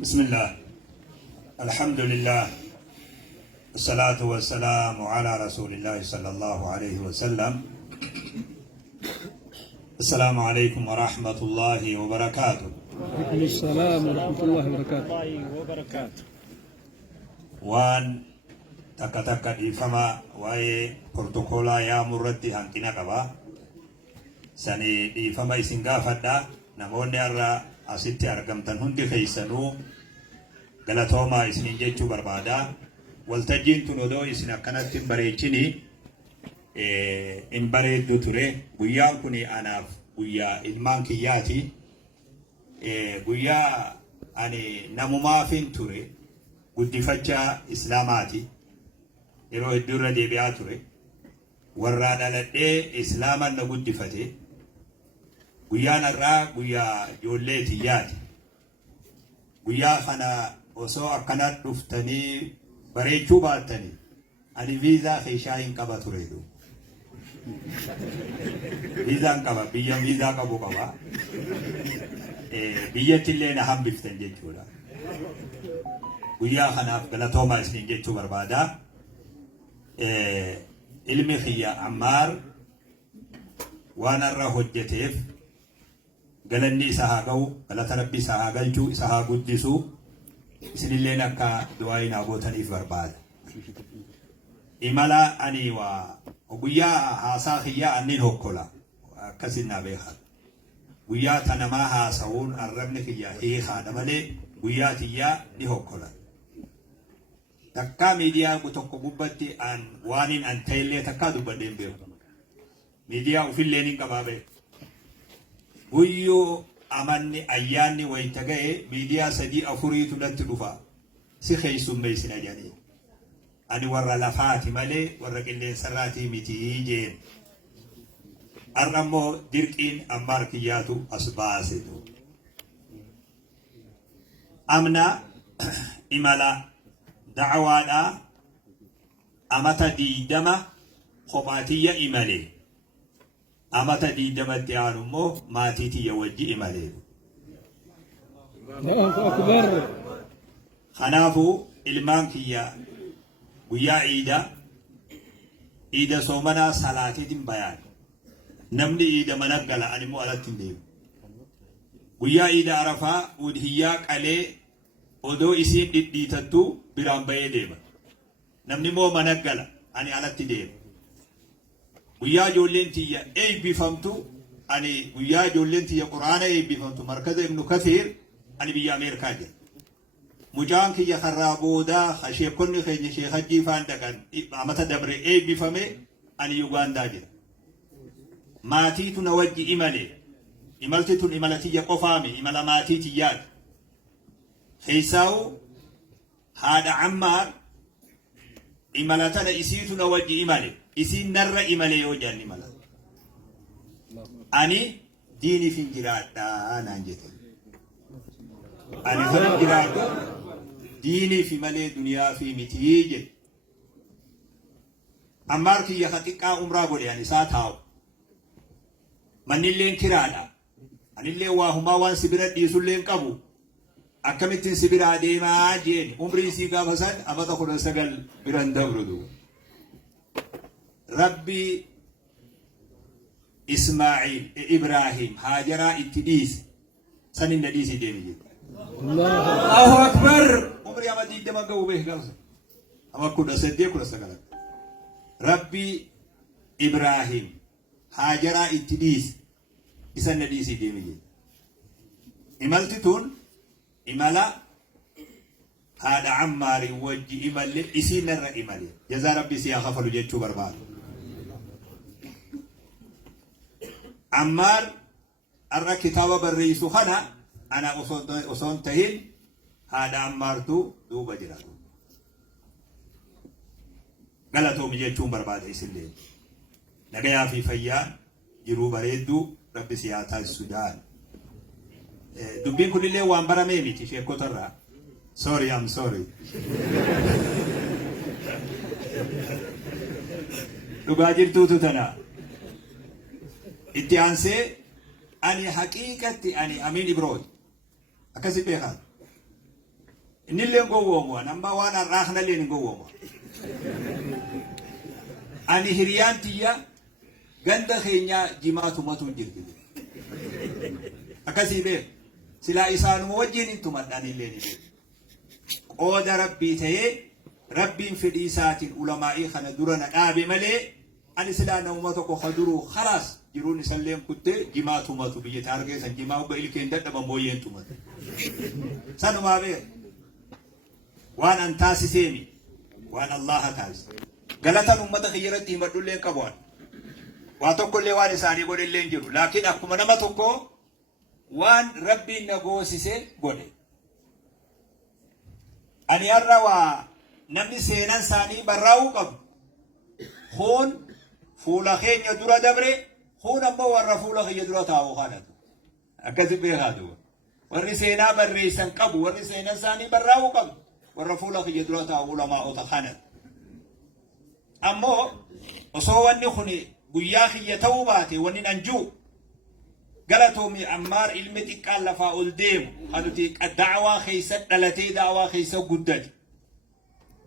بسم الله الحمد لله الصلاة والسلام على رسول الله صلى الله عليه وسلم. السلام عليكم ورحمة الله وبركاته. وعليكم السلام ورحمة الله وبركاته. وان تكتك إفما واي بروتوكولا يا مردي هنكنا كبا سني إفما إسنغا فدا نموني أرى أسيتي أرقمتن هندي خيسانو غلطوما إسنين جيتشو بربادا والتجين تنودو إسنا كانت بريتشيني إن بريدو توري بيان كوني أناف بيا إلمان كياتي بيا أني نموما فين توري قدفتشا إسلاماتي yeroo hedduurra deebi'aa ture warraa dhaladhee islaaman na guddifate guyyaan har'aa guyyaa ijoollee tiyyaati. Guyyaa kana osoo akkanaan dhuftanii bareechuu baattanii ani viizaa keeshaa hin qaba tureedu. Viizaan qaba, biyya viizaa qabu qaba. Biyyattillee na hambiftan jechuudha. Guyyaa kanaaf galatoomaa isiniin jechuu barbaadaa. ilmi khiyya Ammaar waan irra hojjeteef galanni isa haa ga'u, galata rabbi isa haa galchuu, isa haa guddisu. Isinilleen akka du'aa naa gootaniif barbaada. Imala ani waa guyyaa haasaa khiyyaa anniin hokkola akkasin naa beekan. Guyyaa tanamaa haasa'uun arrabni khiyyaa hiikaadha malee guyyaa tiyyaa ni hokkola. Takka miidiyaa tokko gubbatti an waanin an ta'illee takka dubbadheen beeku. Miidiyaa ufillee ni qabaabe. Guyyoo amanni ayyaanni wayita ga'e miidiyaa 3-4 natti dhufa. Si keessummeessina jedhanii. Ani warra lafaati malee warra qilleensarraatii miti jeen. Har'a immoo dirqiin Ammaar kiyyaatu as baasetu. Amna imala da'awaadhaa amata 20 kophaatiyya imalee amata 20tti aanu immoo maatii tiyya wajji imalee. Kanaafuu ilmaan kiyya guyyaa iida soomanaa salaatiitiin bayaan namni iida mana gala ani immoo alatti hin deemu. Guyyaa iida arafaa udhiyyaa qalee odoo isiin dhidhiitattu biraan bahee deema. Namni immoo mana gala ani alatti deema. Guyyaa ijoolleen tiyya eebbifamtu ani guyyaa ijoolleen tiyya quraana eebbifamtu markaza ibnu Kathiir ani biyya Ameerikaa jira. Mucaan kiyya karraa boodaa sheekonni keenya sheek Hajjii faan dhaqan amata dabre eebbifame ani Yugaandaa jira. Maatiitu na wajji imale. Imalti tun imala tiyya qofaami imala maatii tiyyaati. Keessaawu haadha Ammaar imalatana isiitu na wajji imale. Isiin narra imale yoo jaan imala. Ani diiniif hin jiraadhaa naan jette. Ani hin jiraadhu diiniif malee duniyaa fi mitii jette. Ammaar kiyya xiqqaa umraa godhe ani isaa taa'u. Mannilleen kiraadha. Anillee waa humaa waan sibira dhiisulleen qabu. Akkamittiin sibira deemaa jeen umrii isii gaafa san amata 19 biran dabrudu. Rabbi Ismaa'il Ibrahim Haajaraa itti dhiise sanin na dhiisii deemi jedhe. Allahu Akbar. Umrii ama 20 ga'u beek gaafa ama 18-19. Rabbi Ibrahim Haajaraa itti dhiise isan na dhiisii deemi jedhe. Imalti tun imala haadha Ammaarii wajji imalle isiin narra imale. Jazaa rabbi si haa kafalu jechuu barbaadu. Ammaar har'a kitaaba barreessu kana ana osoon tahin haadha Ammaartu duuba jira. Galatoomi jechuun barbaada isillee. Nagayaa fi fayyaa jiruu bareedduu rabbi si haa taasisu dhaan. Dubbiin kunillee waan baramee miti sheekotarraa. Sorry, I'm sorry. Dhugaa jirtuutu tana. Itti aansee ani haqiiqatti ani Amiin Ibrood akkasi beekan. إن اللي نقومه أنا وانا راحنا اللي نقومه أنا هريان تيا غندا خينيا جماعة ما تنجر أكاسي به سلا إسان موجين تمدان اللي نبي قود ربي تيه ربي في الإسات العلماء خنا درنا آبي ملي أنا سلا نومتك خدرو خلاص جرون سلم كنت جماعة ما تبي تعرف سن جماعة بيل كندا تبى موين تمد سانو ما به وان أنتاسي سيمي وان الله تاز غلطة أمة خيرتي مدلين كبوان واتوكل لوان ساني قول اللين جرو لكن أكما نمتوكو وان ربي نغوسيسي قولي أني أروا نمني سينان ساني براو قب خون فولا خين يدورا دبري خون أمبا ورا فولا خين يدورا تاو خانتو أكذب بيهادو وري سينا بري سنقب وري سينا ساني براو قب ورا فولا خين يدورا تاو لما أوتخانت أمو وصواني خوني بياخي يتوباتي ونين أنجو قالتهم عمار علمتي قال لفا ألديم هذا الدعوة خيسة دلتي دعوة خيسة قدد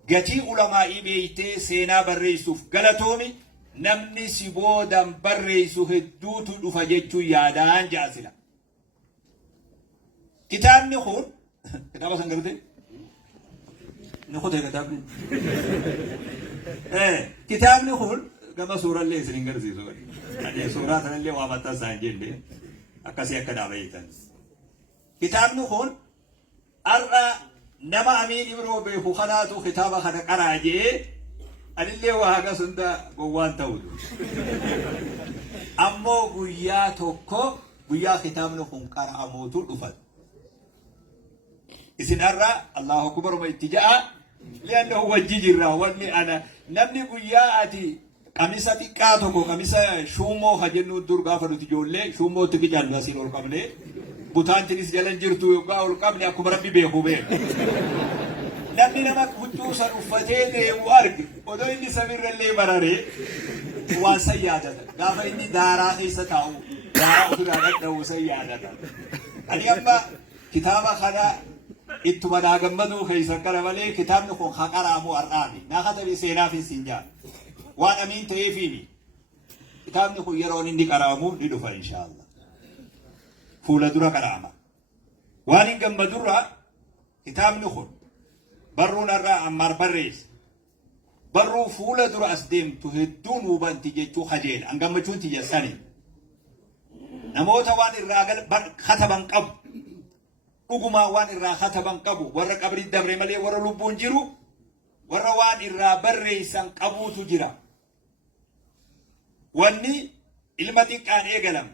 قتي علماء بيتي سينا بريسوف قالتهم نمني سيبودا بريسوف الدوت الأفجتو يادان جاسلا كتاب نخون كتاب سنقرده نخوده كتاب كتاب نخون كما سورة اللي سنقرده سورة اللي وامتا سانجين أكاسي أكدا بيتان كتاب نخون أرى نما أمين إبرو بيخو خناتو خطابة خنا قراجي اللي وهاga سندا قوان تودو أمو قويا توكو قويا ختام نخون قرأ أموتو الأفد إذن أرى الله أكبر ما اتجاء لأنه هو الجيجر واني أنا نبني قويا أتي kamisa xiqqaa tokko kamisa shumoo hajennu dur gaafa nuti ijoollee shumoo tibi jaallasii ol qabne butaantinis jalan jirtu yookaan ol qabne akkuma rabbi beeku beeku namni nama huccuu san uffatee deemu arge odoo inni samirrallee bararee waan san yaadata gaafa inni daaraa keessa taa'u daaraa ofirraa dhadha'u san yaadata ani amma kitaaba kana ittuma naa gammaduu keessa qara malee kitaabni kun haqaraamu har'aami naa katabi seenaaf hin sinjaa وان امين تيفيني كتابني خو يرون اندي قرامو ندفع ان شاء الله فولا درا قراما وان جنب درا كتابني خو برون الرا عمار بريس برو فولا درا اسدم تهدون وبنتي جيتو خجيل ان جمچون تي يساني نموت وان الراغل ختبن قب ugumaa waan irraa khataban qabu warra qabri dabre malee warra lubbuun jiru warra waan irraa barreessan qabuutu jira wanni ilma xiqqaan eegalam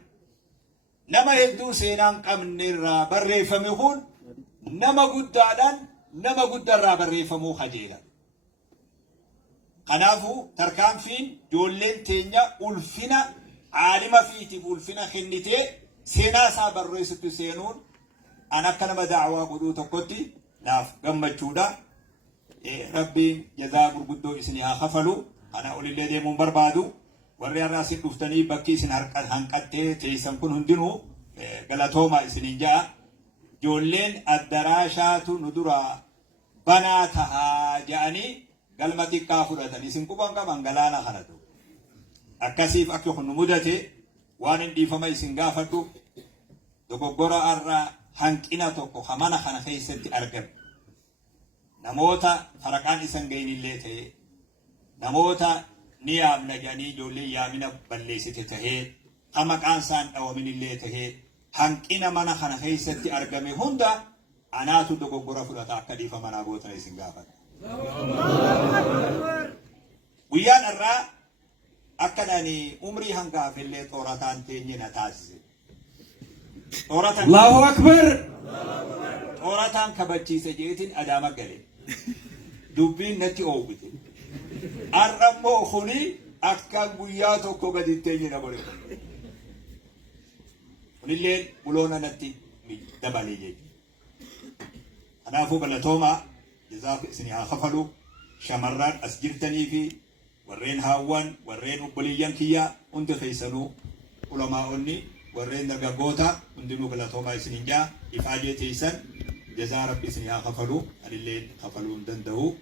nama hedduu seenaan qabne irraa barreeffame kun nama guddaadhaan nama guddarraa barreeffamuu kajeela kanaafu tarkaanfiin ijoolleen teenya ulfina aalima fiitiif ulfina kennitee seenaa isaa barreessitu seenuun أنا كنا بدعوة قدو تقطي ناف جمّتشودا ربي جزاء بربودو إسنيها خفلو أنا أقول اللي من بربادو ورّي الرأس الدفتني بكي سن حركات هنكتة تيسم كن هندينو غلطهما إسنينجا جولين الدراشات ندرا بناتها جاني قلمتي كافرة نسين كوبان كمان غلانا خناتو أكاسيف أكيو خنمودتي وان دي فما إسنغافتو دوغورا أرّا hanqina tokko hamana kana keessatti argamu namoota faraqaan isan geenillee ta'e namoota ni yaamna jedhanii ijoollee yaamina balleessite ta'ee hamaqaan isaan dhawaminillee ta'ee hanqina mana kana keessatti argame hunda anaatu dogoggora fudhata akka dhiifamanaa gootana isin gaafata. Guyyaan irraa akkanani umrii hangaafillee xoorataan teenye na taasise. الله أكبر أوراتان كبتشي سجيتين أدام قلي دبين نتي أوبتي الرمو خلي أكان بياتو كوغا ديتيني نبوري وللين بلونا نتي دبالي جي أنا فوق اللتوما جزاك سنها خفلو شمران أسجرتني في ورين هاوان ورين بليان كيا انت خيسنو علماء أني warreen dargaggoota hundinuu galatooma isinii jaa ifaajee teessan جزاء ربي سنيا خفلوا الليل خفلوا دندو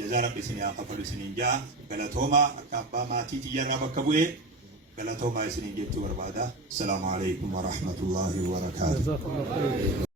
جزاء ربي سنيا خفلوا سنينجا غلطوما أكابا ما تيتي يرى بكبوه غلطوما سنينجا بتور بعدا. السلام عليكم ورحمة الله وبركاته.